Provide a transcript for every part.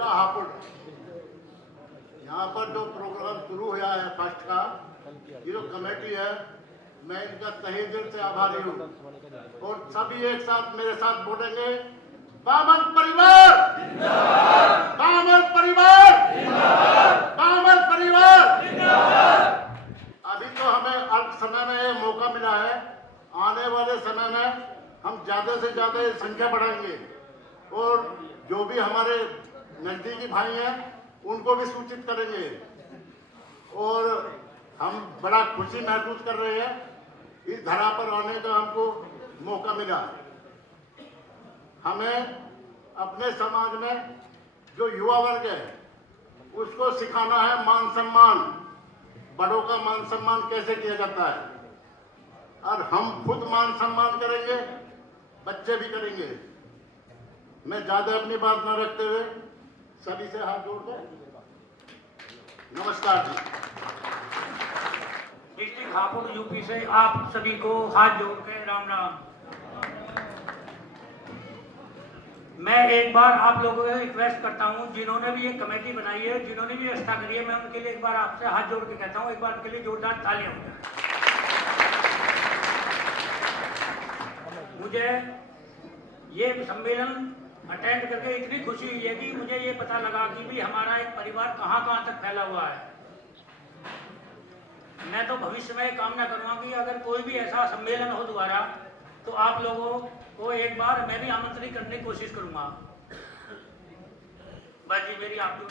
जिला हापुड़, यहाँ पर जो प्रोग्राम शुरू हुआ है फर्स्ट का, ये जो कमेटी है, मैं इनका तहे दिल से आभारी हूँ। और सभी एक साथ मेरे साथ बोलेंगे, बामन परिवार, बामन परिवार, बामन परिवार। अभी तो हमें अल्प समय में ये मौका मिला है, आने वाले समय में हम ज्यादा से ज्यादा संख्या बढ़ाएंगे और जो भी हमारे नजदीकी भाई हैं उनको भी सूचित करेंगे। और हम बड़ा खुशी महसूस कर रहे हैं इस धरा पर आने का हमको मौका मिला। हमें अपने समाज में जो युवा वर्ग है उसको सिखाना है मान सम्मान, बड़ों का मान सम्मान कैसे किया जाता है। और हम खुद मान सम्मान करेंगे, बच्चे भी करेंगे। मैं ज्यादा अपनी बात न रखते हुए सभी से हाथ जोड़कर नमस्कार जी। डिस्ट्रिक्ट हापुड़ यूपी से आप सभी को हाथ जोड़ के राम राम। मैं एक बार आप लोगों को रिक्वेस्ट करता हूं, जिन्होंने भी ये कमेटी बनाई है, जिन्होंने भी व्यवस्था करी है, मैं उनके लिए एक बार आपसे हाथ जोड़ के कहता हूं, एक बार उनके लिए जोरदार तालियां हो जाए। मुझे ये सम्मेलन अटेंड करके इतनी खुशी हुई है कि मुझे ये पता लगा कि भी हमारा एक परिवार कहां कहां तक फैला हुआ है। मैं तो भविष्य में कामना करूंगा कि अगर कोई भी ऐसा सम्मेलन हो दोबारा तो आप लोगों को एक बार मैं भी आमंत्रित करने की कोशिश करूंगा। बस जी, मेरी आप लोग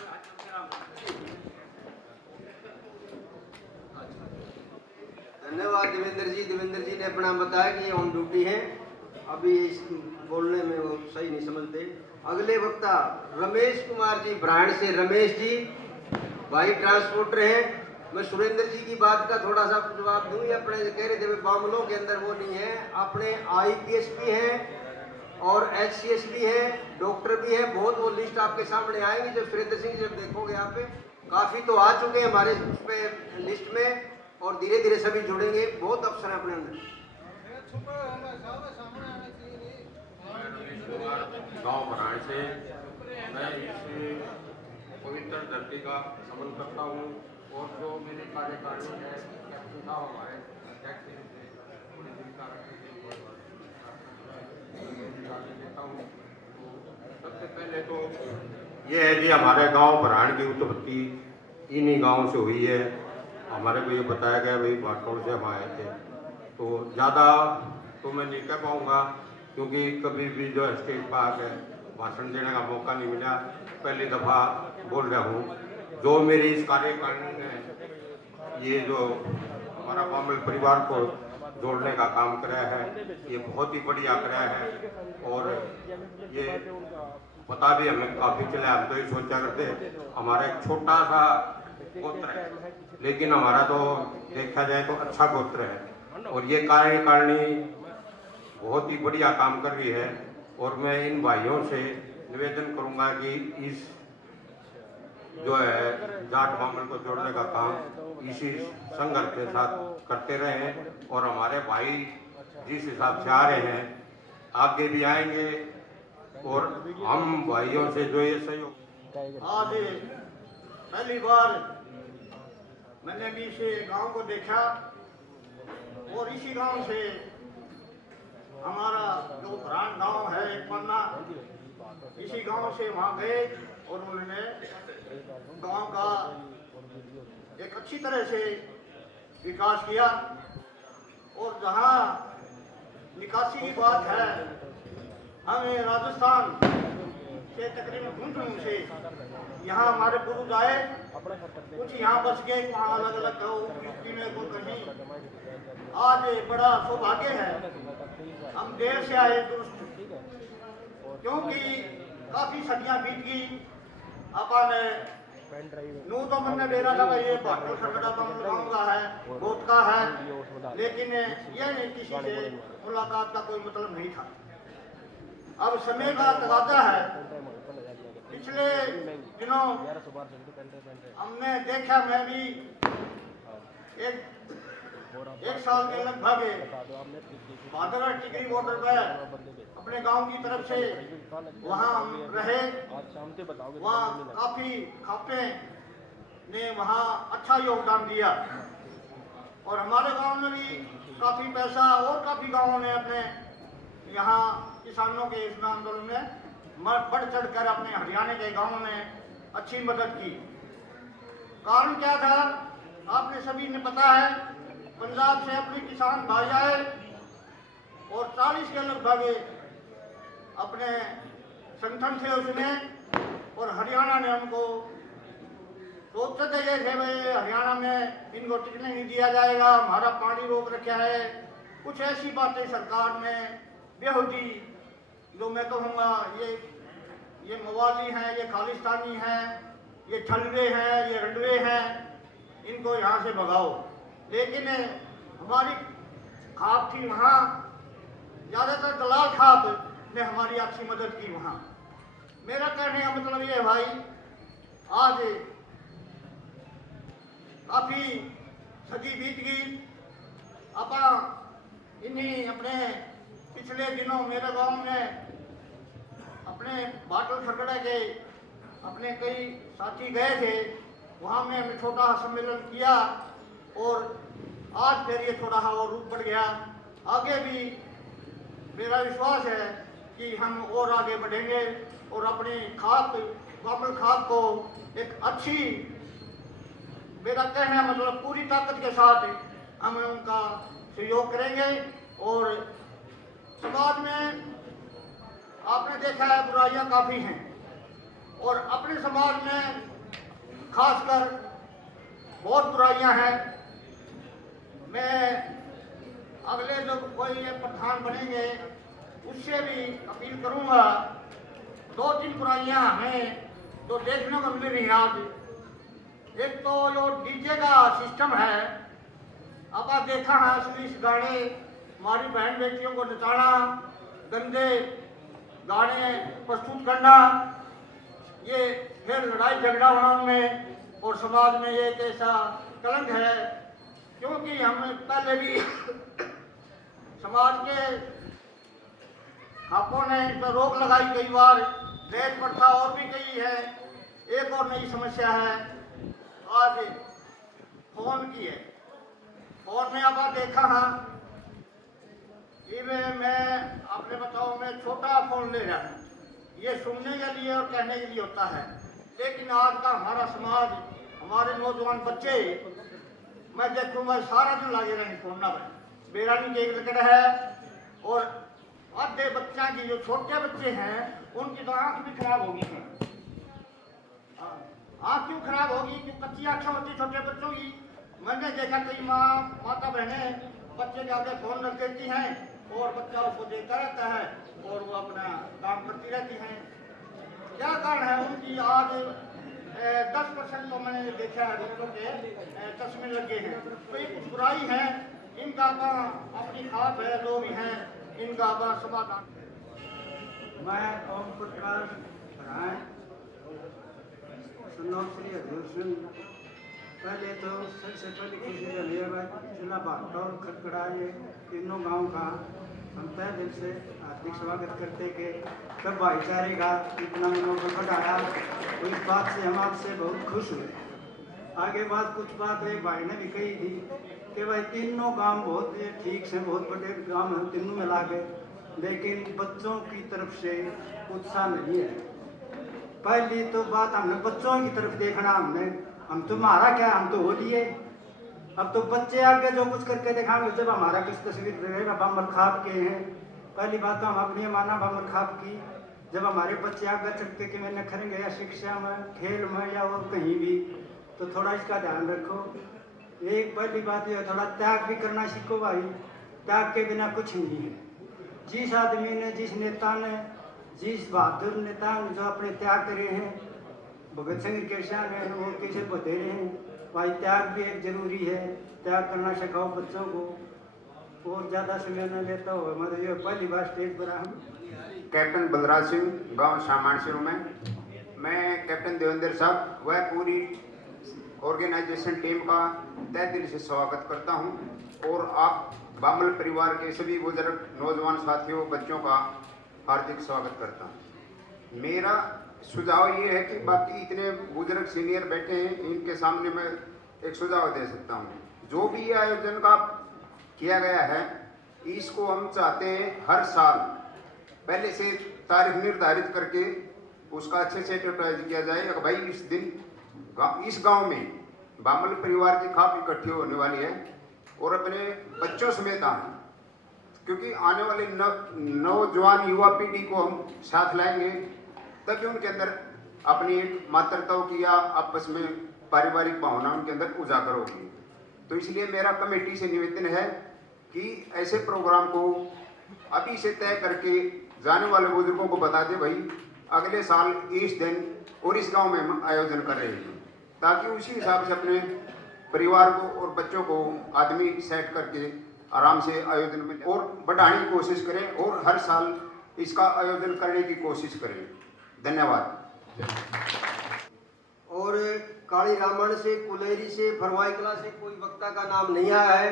धन्यवाद देवेंद्र जी। देवेंद्र जी ने अपना बताया कि ये ऑन ड्यूटी है, अभी इस बोलने में वो सही नहीं समझते। अगले वक्ता रमेश कुमार जी ब्रांड से। रमेश जी भाई ट्रांसपोर्टर हैं। मैं सुरेंद्र जी की बात का थोड़ा सा जवाब दूं। ये अपने कह रहे थे बामनों के अंदर वो नहीं है, अपने IPS भी हैं और HCS भी है, डॉक्टर भी है, बहुत वो लिस्ट आपके सामने आएंगी। जब सुरेंद्र सिंह जब देखोगे यहाँ पे काफी तो आ चुके हैं हमारे उस पे लिस्ट में और धीरे धीरे सभी जुड़ेंगे। बहुत अवसर है अपने अंदर। गांव भराड़ से मैं इस पवित्र धरती का समन करता हूँ और जो मेरे कार्यकारिणी है कैप्टन साहब हमारे अध्यक्ष से पूरी दिनता देता हूँ। सबसे पहले तो ये है कि हमारे गांव भराड़ की उत्पत्ति इन्हीं गाँव से हुई है। हमारे को ये बताया गया भाई भाटौड़ से हम आए थे, तो ज़्यादा तो मैं नहीं कह पाऊँगा क्योंकि कभी भी जो है स्टेज पर आकर भाषण देने का मौका नहीं मिला। पहली दफ़ा बोल रहा हूँ। जो मेरी इस कार्यकारिणी ने ये जो हमारा बामल परिवार को जोड़ने का काम कराया है, ये बहुत ही बढ़िया कराया है। और ये पता भी हमें काफ़ी चला। हम तो ये सोचा करते हमारा एक छोटा सा गोत्र है, लेकिन हमारा तो देखा जाए तो अच्छा गोत्र है और ये कार्यकारिणी बहुत ही बढ़िया काम कर रही है। और मैं इन भाइयों से निवेदन करूंगा कि इस जो है जाट बामन को जोड़ने का काम इसी संघर्ष के साथ करते रहें और हमारे भाई जिस हिसाब से आ रहे हैं आगे भी आएंगे और हम भाइयों से जो ये सहयोग। आज पहली बार मैंने भी इस गांव को देखा और इसी गांव से हमारा जो भराड़ गांव है एक पन्ना, इसी गांव से वहां गए और उन्होंने गांव का एक अच्छी तरह से विकास किया। और जहां निकासी की बात है, हमें राजस्थान से तकरीबन झुंझुनू से यहाँ हमारे पूर्वज आए, कुछ यहाँ बस गए, वहाँ अलग अलग यूपी में को कहीं। आज बड़ा सौभाग्य है हम देर से आए दुरुस्त, क्योंकि काफी सदियां बीत गई। अपन नू तो मन में बेरा लगा ये भाटौड़ संगठन गाँव का है, गोद का है, लेकिन ये किसी से मुलाकात का कोई मतलब नहीं था। अब समय का तकाजा है। पिछले दिनों हमने देखा, मैं भी एक 1 साल के लगभग भादरा टिकरी बॉर्डर पर अपने गांव की तरफ से वहां हम रहे। वहाँ काफी खापे ने वहाँ अच्छा योगदान दिया और हमारे गांव में भी काफी पैसा और काफी गांवों ने अपने यहाँ किसानों के इस आंदोलन में बढ़ चढ़कर अपने हरियाणा के गांवों में अच्छी मदद की। कारण क्या था आपने सभी ने पता है, पंजाब से अपने किसान भाई आए और 40 के लगभग अपने संगठन थे उसमें, और हरियाणा ने उनको सोचते थे जैसे भाई हरियाणा में इनको टिकने नहीं दिया जाएगा, हमारा पानी रोक रखा है, कुछ ऐसी बातें सरकार ने बेहूदी, जो मैं कहूँगा ये मवाली हैं, ये खालिस्तानी हैं, ये ठलवे हैं, ये रंडवे हैं, इनको यहाँ से भगाओ। लेकिन हमारी खाप थी वहाँ, ज़्यादातर दलाल खाप ने हमारी अच्छी मदद की वहाँ। मेरा कहने का मतलब ये भाई, आज काफ़ी सदी बीत गई, अब इन्हीं अपने पिछले दिनों मेरे गांव में अपने बाटल खरगड़ा के अपने कई साथी गए थे, वहाँ में हमने छोटा सम्मेलन किया और आज फिर ये थोड़ा और रूप बढ़ गया। आगे भी मेरा विश्वास है कि हम और आगे बढ़ेंगे और अपनी खाप बाबल खाप को एक अच्छी, मेरा कहना मतलब पूरी ताकत के साथ हम उनका सहयोग करेंगे। और समाज में आपने देखा है बुराइयां काफ़ी हैं और अपने समाज में खासकर बहुत बुराइयां हैं। मैं अगले जो कोई ये प्रधान बनेंगे उससे भी अपील करूंगा, 2-3 बुराइयां हमें तो देखने को मिल रही हैं आज। एक तो जो डीजे का सिस्टम है, अब आप देखा है असली गाने, हमारी बहन बेटियों को नचाना, गंदे गाने प्रस्तुत करना, ये फिर लड़ाई झगड़ा होना उनमें और समाज में ये एक ऐसा कलंक है। क्योंकि हमने पहले भी समाज के खापों ने इस पर रोक लगाई कई बार, दहेज प्रथा और भी कई है। एक और नई समस्या है आज फोन की है। फोन में अब देखा है, मैं आपने बताओ, मैं छोटा फोन ले रहा हूँ, ये सुनने के लिए और कहने के लिए होता है, लेकिन आज का हमारा समाज, हमारे नौजवान बच्चे, मैं देखूंगा सारा दिन लगे रहेंगे फोन ना बने। बेरानी के एक लकड़ है और आधे बच्चा की जो छोटे बच्चे हैं उनकी तो आंख भी खराब होगी। आंख क्यों खराब होगी? क्यों कच्ची आंखें होती छोटे बच्चों की। मैंने देखा कई माता बहनें बच्चे के आगे फोन रख देती हैं और बच्चा उसको देखता रहता है और वो अपना काम करती रहती हैं। क्या कारण है उनकी? आज 10% तो मैंने देखा है बच्चों के चश्मे लगे हैं। तो ये कुछ बुराई है, इनका अपनी खाप है, जो भी हैं इनका समाधान। मैं ओम प्रकाश राय श्री हजूर सिंह। पहले तो सबसे पहले खुशी जिला भाटौर खटखड़ा ये तीनों गांव का हम तय दिल से हार्दिक स्वागत करते कि सब भाईचारे का इतना मनोबल बढ़ाया, तो इस बात से हम आपसे बहुत खुश हुए। आगे बात कुछ बात है भाई ने भी कही थी कि भाई तीनों गांव बहुत ठीक से, बहुत बड़े गांव हैं तीनों मिला के, लेकिन बच्चों की तरफ से उत्साह नहीं है। पहली तो बात हमने बच्चों की तरफ देखना, हम तुम्हारा क्या, हम तो हो लिए। अब तो बच्चे आगे जो कुछ करके दिखाएंगे, जब हमारा कुछ तस्वीर रहेगा बामर खाप के हैं। पहली बात तो हम अपनी माना बामर खाप की, जब हमारे बच्चे आगे चढ़ के मैंने करेंगे या शिक्षा में, खेल में या और कहीं भी, तो थोड़ा इसका ध्यान रखो। एक पहली बात यह थोड़ा त्याग भी करना सीखो भाई, त्याग के बिना कुछ नहीं है। जिस आदमी ने, जिस नेता ने, जिस बहादुर नेता ने जो अपने त्याग करे हैं, भगत सिंह केशा ने वो कैसे बतेरे हैं भाई, त्याग भी एक जरूरी है। त्याग करना सिखाओ बच्चों को। और ज़्यादा समय न लेता हो, मतलब ये पहली बार स्टेज पर हम कैप्टन बलराज सिंह, गांव सामानसिरों में मैं कैप्टन देवेंद्र साहब व पूरी ऑर्गेनाइजेशन टीम का तहे दिल से स्वागत करता हूं। और आप बामल परिवार के सभी बुजुर्ग नौजवान साथियों बच्चों का हार्दिक स्वागत करता हूँ। मेरा सुझाव ये है कि बाकी इतने बुजुर्ग सीनियर बैठे हैं, इनके सामने मैं एक सुझाव दे सकता हूँ। जो भी ये आयोजन का किया गया है, इसको हम चाहते हैं हर साल पहले से तारीख निर्धारित करके उसका अच्छे से एडवर्टाइज किया जाए कि भाई इस दिन इस गांव में बामल परिवार की खाप इकट्ठी होने वाली है और अपने बच्चों समेत आए, क्योंकि आने वाले नौजवान युवा पीढ़ी को हम साथ लाएंगे तभी उनके अंदर अपनी एक मातृताओं की या आपस में पारिवारिक भावना उनके अंदर उजागर होगी। तो इसलिए मेरा कमेटी से निवेदन है कि ऐसे प्रोग्राम को अभी से तय करके जाने वाले बुजुर्गों को बता दे भाई अगले साल इस दिन और इस गांव में हम आयोजन कर रहे हैं, ताकि उसी हिसाब से अपने परिवार को और बच्चों को आदमी सेट करके आराम से आयोजन में और बढ़ाने की कोशिश करें और हर साल इसका आयोजन करने की कोशिश करें। धन्यवाद। और काली रामन से, कुलेरी से, फरवाई कला से कोई वक्ता का नाम नहीं आया है।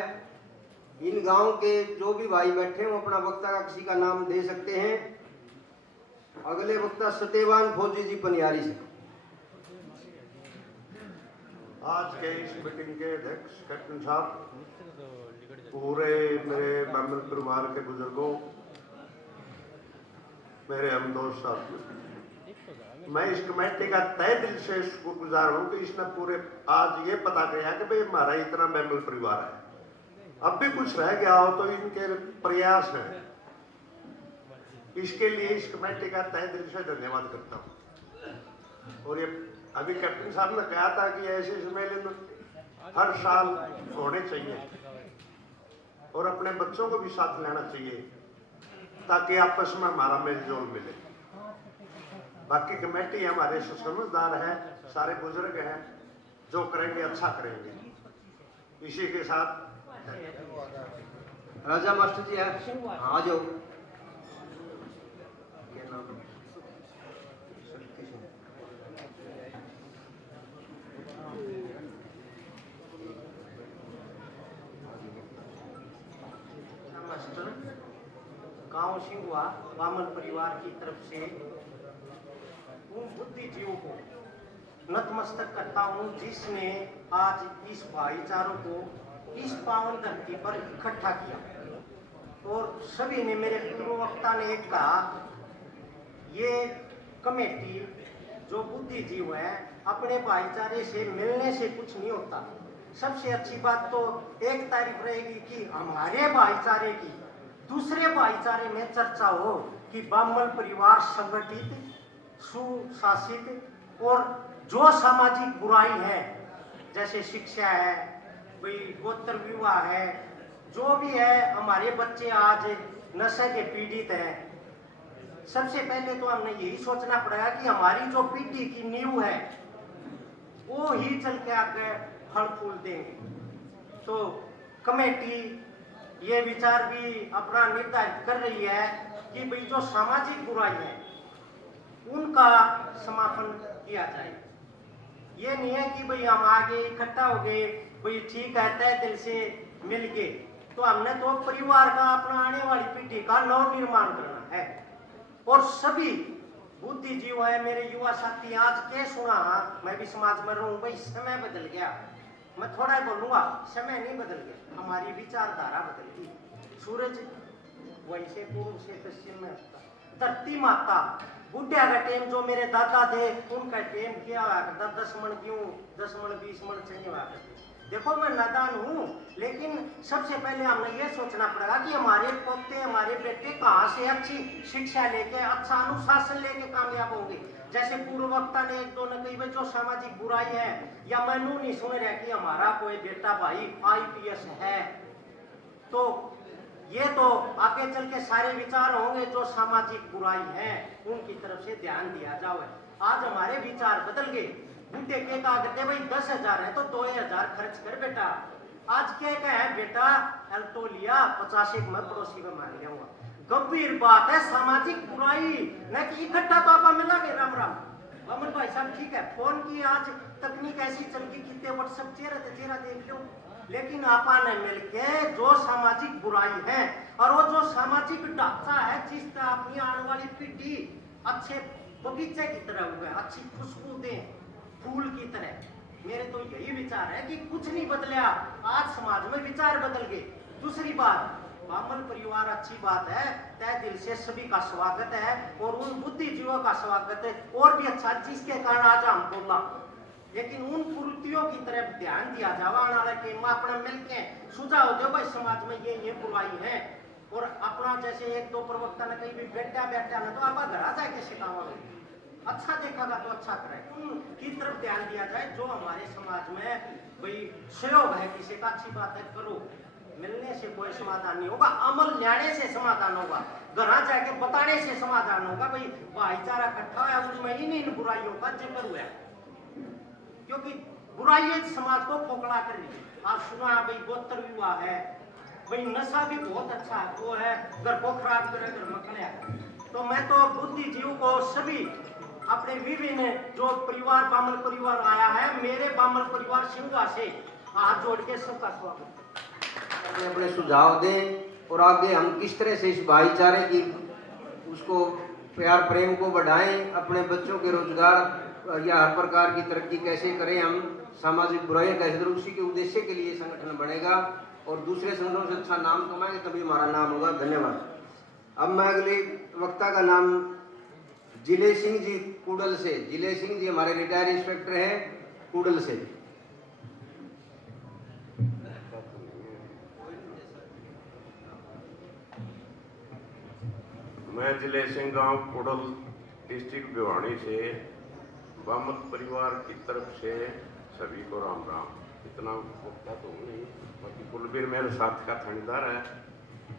इन गांव के जो भी भाई बैठे हैं वो अपना वक्ता का किसी का नाम दे सकते हैं। अगले वक्ता सत्यवान फौजी जी पनियारी से। आज के इस मीटिंग के अध्यक्ष कैप्टन साहब, पूरे मेरे बामल परिवार के बुजुर्गों, मेरे हमदोस्त साथियों, मैं इस कमेटी का तहे दिल से शुक्रगुजार हूं कि इसने पूरे आज ये पता गया कि भाई हमारा इतना बामल परिवार है। अब भी कुछ रह गया हो तो इनके प्रयास हैं, इसके लिए इस कमेटी का तहे दिल से धन्यवाद करता हूं। और ये अभी कैप्टन साहब ने कहा था कि ऐसे सम्मेलन हर साल होने चाहिए और अपने बच्चों को भी साथ लेना चाहिए ताकि आपस में हमारा मेलजोल मिले। बाकी कमेटी हमारे से समझदार है, सारे बुजुर्ग हैं, जो करेंगे अच्छा करेंगे। इसी के साथ राजा मास्टर जी है, आ जाओ। गांव सिंगुआ बामल परिवार की तरफ से उन बुद्धिजीवों को नतमस्तक करता हूं जिसने आज इस भाईचारों को इस पावन धरती पर इकट्ठा किया। और सभी ने, मेरे पूर्व वक्ता ने एक कहा, ये कमेटी जो बुद्धिजीव है अपने भाईचारे से मिलने से कुछ नहीं होता। सबसे अच्छी बात तो एक तारीफ रहेगी कि हमारे भाईचारे की दूसरे भाईचारे में चर्चा हो कि बामल परिवार संगठित, सुशासित और जो सामाजिक बुराई है जैसे शिक्षा है, भाई गोत्र विवाह है, जो भी है, हमारे बच्चे आज नशे के पीड़ित हैं। सबसे पहले तो हमने यही सोचना पड़ेगा कि हमारी जो पीढ़ी की नींव है वो ही चल के आगे फल फूल देंगे। तो कमेटी ये विचार भी अपना निर्धारित कर रही है कि भाई जो सामाजिक बुराई है उनका समापन किया जाए। ये नहीं है कि भाई हम आगे इकट्ठा हो गए, भाई ठीक है तय दिल से मिल गए, तो हमने तो परिवार का, अपना आने वाली पीढ़ी का नव निर्माण करना है। और सभी बुद्धिजीव है, मेरे युवा साथी, आज के सुना, मैं भी समाज में रहूं, भाई समय बदल गया। मैं थोड़ा ही बोलूंगा, समय नहीं बदल गया, हमारी विचारधारा बदल गई। सूरज वैसे पूर्व से पश्चिम में होता, धरती माता बुढ़िया का टेम जो मेरे दादा थे उनका टेम क्या हुआ करता, 10 मण क्यों 10 मण 20 मण चाहिए हुआ करते। देखो मैं नादान हूँ, लेकिन सबसे पहले हमने ये सोचना पड़ेगा कि हमारे पोते, हमारे बेटे कहाँ से अच्छी शिक्षा लेके, अच्छा अनुशासन लेके कामयाब होंगे। जैसे पूर्व वक्ता ने एक दो ने कही, भाई जो सामाजिक बुराई है, या मैनू नहीं सुन रहा कि हमारा कोई बेटा भाई IPS है, तो ये तो आगे चल के सारे विचार होंगे जो सामाजिक बुराई है उनकी तरफ से ध्यान दिया जाए। आज हमारे विचार बदल गए। बूढ़े के कहा करते भाई 10,000 है तो 2,000 खर्च कर बेटा। आज क्या है बेटा, अल्टो लिया 50 में पड़ोसी में मार लिया हुआ। गंभीर बात है सामाजिक बुराई, न कि इकट्ठा तो आपा मिला के राम राम। अमन भाई साहब ठीक है, फोन की आज तकनीक ऐसी चल गई कि व्हाट्सएप चेहरा देख लो, लेकिन आपा ने मिलके जो सामाजिक बुराई है और वो जो सामाजिक ढांचा है जिससे अपनी आने वाली पीढ़ी अच्छे बगीचे की तरह हुए, अच्छी खुशबू दे फूल की तरह। मेरे तो यही विचार है कि कुछ नहीं बदला, आज समाज में विचार बदल गए। दूसरी बात, बामल परिवार अच्छी बात है, तय दिल से सभी का स्वागत है और उन बुद्धिजीवों का स्वागत है और भी अच्छा जिसके कारण आज हम बोला। लेकिन उन कुरीतियों की तरफ ध्यान दिया जावा कि अपना मिलके सुझाव दो भाई समाज में ये बुराई है। और अपना जैसे एक दो प्रवक्ता ने कहीं भी बैठा ना तो आप घर आ जाए कैसे काम अच्छा देखेगा तो अच्छा करे, की तरफ ध्यान दिया जाए। जो हमारे समाज में भाई सहयोग है किसी का, अच्छी बात है करो, मिलने से कोई समाधान नहीं होगा, अमल लाने से समाधान होगा, घर जाके बताने से समाधान होगा। भाई भाईचारा इकट्ठा है उसमें इन बुराइयों का जिक्र हुआ, क्योंकि बुराई समाज को खोखला कर रही है। आप सुना भाई गोत्र विवाह है, भाई नशा भी बहुत अच्छा है, वो है घर को खराब करे घर मकड़िया। तो मैं तो बुद्धिजीव को सभी अपने विभिन्न जो परिवार बामल परिवार आया है, मेरे बामल परिवार सिंगा से हाथ जोड़ के सबका स्वागत। अपने सुझाव दें और आगे हम किस तरह से इस भाईचारे की उसको प्यार प्रेम को बढ़ाएं, अपने बच्चों के रोजगार या हर प्रकार की तरक्की कैसे करें, हम सामाजिक बुराइयां कैसे दूर, उसी के उद्देश्य के लिए संगठन बनेगा और दूसरे संगठनों से अच्छा नाम कमाएंगे तभी हमारा नाम होगा। धन्यवाद। अब मैं अगले वक्ता का नाम जिले सिंह जी कूडल से, जिले सिंह जी हमारे रिटायर इंस्पेक्टर हैं कूडल से। मैं जिले सिंह गांव कूडल डिस्ट्रिक्ट भिवानी से बामल परिवार की तरफ से सभी को राम राम। इतना वक्ता तो हूँ नहीं, बाकी कुलबीर मेरे साथ का थानेदार है,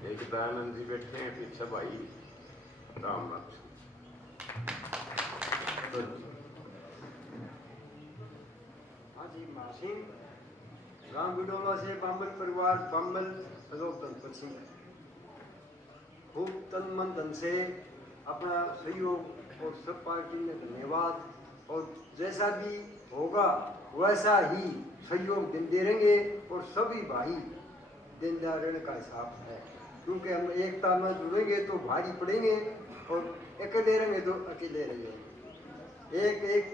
एक दयानंद जी बैठे हैं पीछे भाई राम राम। राम बिडोला से बामल परिवार बामल पश्चिम खूब तन मन धन से अपना सहयोग और सब पार्टी में धन्यवाद। और जैसा भी होगा वैसा ही सहयोग देते रहेंगे और सभी भाई देनदार रहने का हिसाब है, क्योंकि हम एकता में जुड़ेंगे तो भारी पड़ेंगे और अकेले रहेंगे तो अकेले रहेंगे। एक एक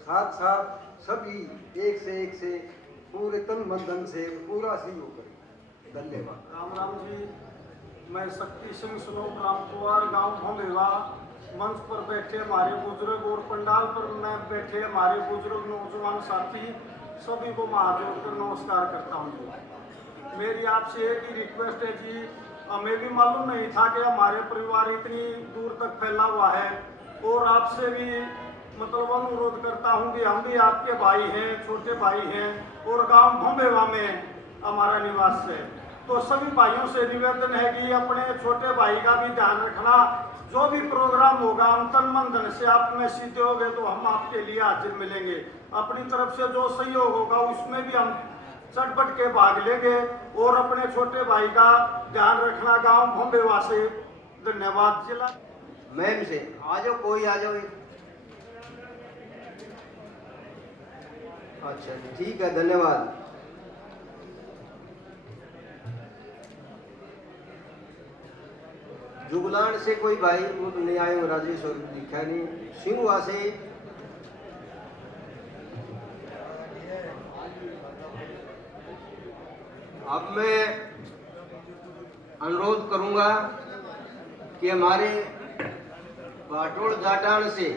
साथ साथ सभी एक से पूरे तन मन धन से पूरा सहयोग करें। धन्यवाद। राम राम जी, मैं शक्ति सिंह सुनोक रामकुमार गांव भोमेवा मंच पर बैठे हमारे बुजुर्ग और पंडाल पर मैं बैठे हमारे बुजुर्ग नौजवान साथी सभी को हाथ जोड़कर नमस्कार करता हूँ जी। मेरी आपसे एक ही रिक्वेस्ट है जी, हमें भी मालूम नहीं था कि हमारे परिवार इतनी दूर तक फैला हुआ है और आपसे भी मतलब अनुरोध करता हूँ कि हम भी आपके भाई हैं, छोटे भाई हैं और गांव भोमेवा में हमारा निवास है। तो सभी भाइयों से निवेदन है कि अपने छोटे भाई का भी ध्यान रखना। जो भी प्रोग्राम होगा हम तन मन धन से आप में सीधे हो गए तो हम आपके लिए हाजिर मिलेंगे। अपनी तरफ से जो सहयोग होगा उसमें भी हम चटपट के भाग लेंगे और अपने छोटे भाई का ध्यान रखना। गांव भोमेवा से धन्यवाद। जिला मैम से आ जाओ, कोई आ जाओ। अच्छा ठीक है, धन्यवाद। जुगलान से कोई भाई वो नहीं आए, राजेश और लिखा नहीं। सिंहुआ से अब मैं अनुरोध करूंगा कि हमारे बाटोल जाटान से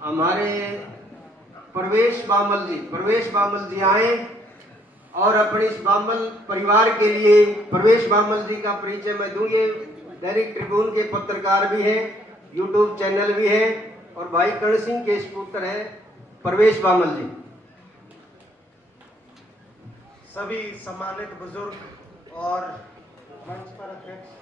हमारे प्रवेश बामल जी आए और अपने इस बामल परिवार के लिए प्रवेश बामल जी का परिचय मैं दूं। ये दैनिक ट्रिब्यून के पत्रकार भी हैं, यूट्यूब चैनल भी है और भाई कर्ण सिंह के सपुत्र हैं प्रवेश बामल जी। सभी सम्मानित बुजुर्ग और मंच पर अध्यक्ष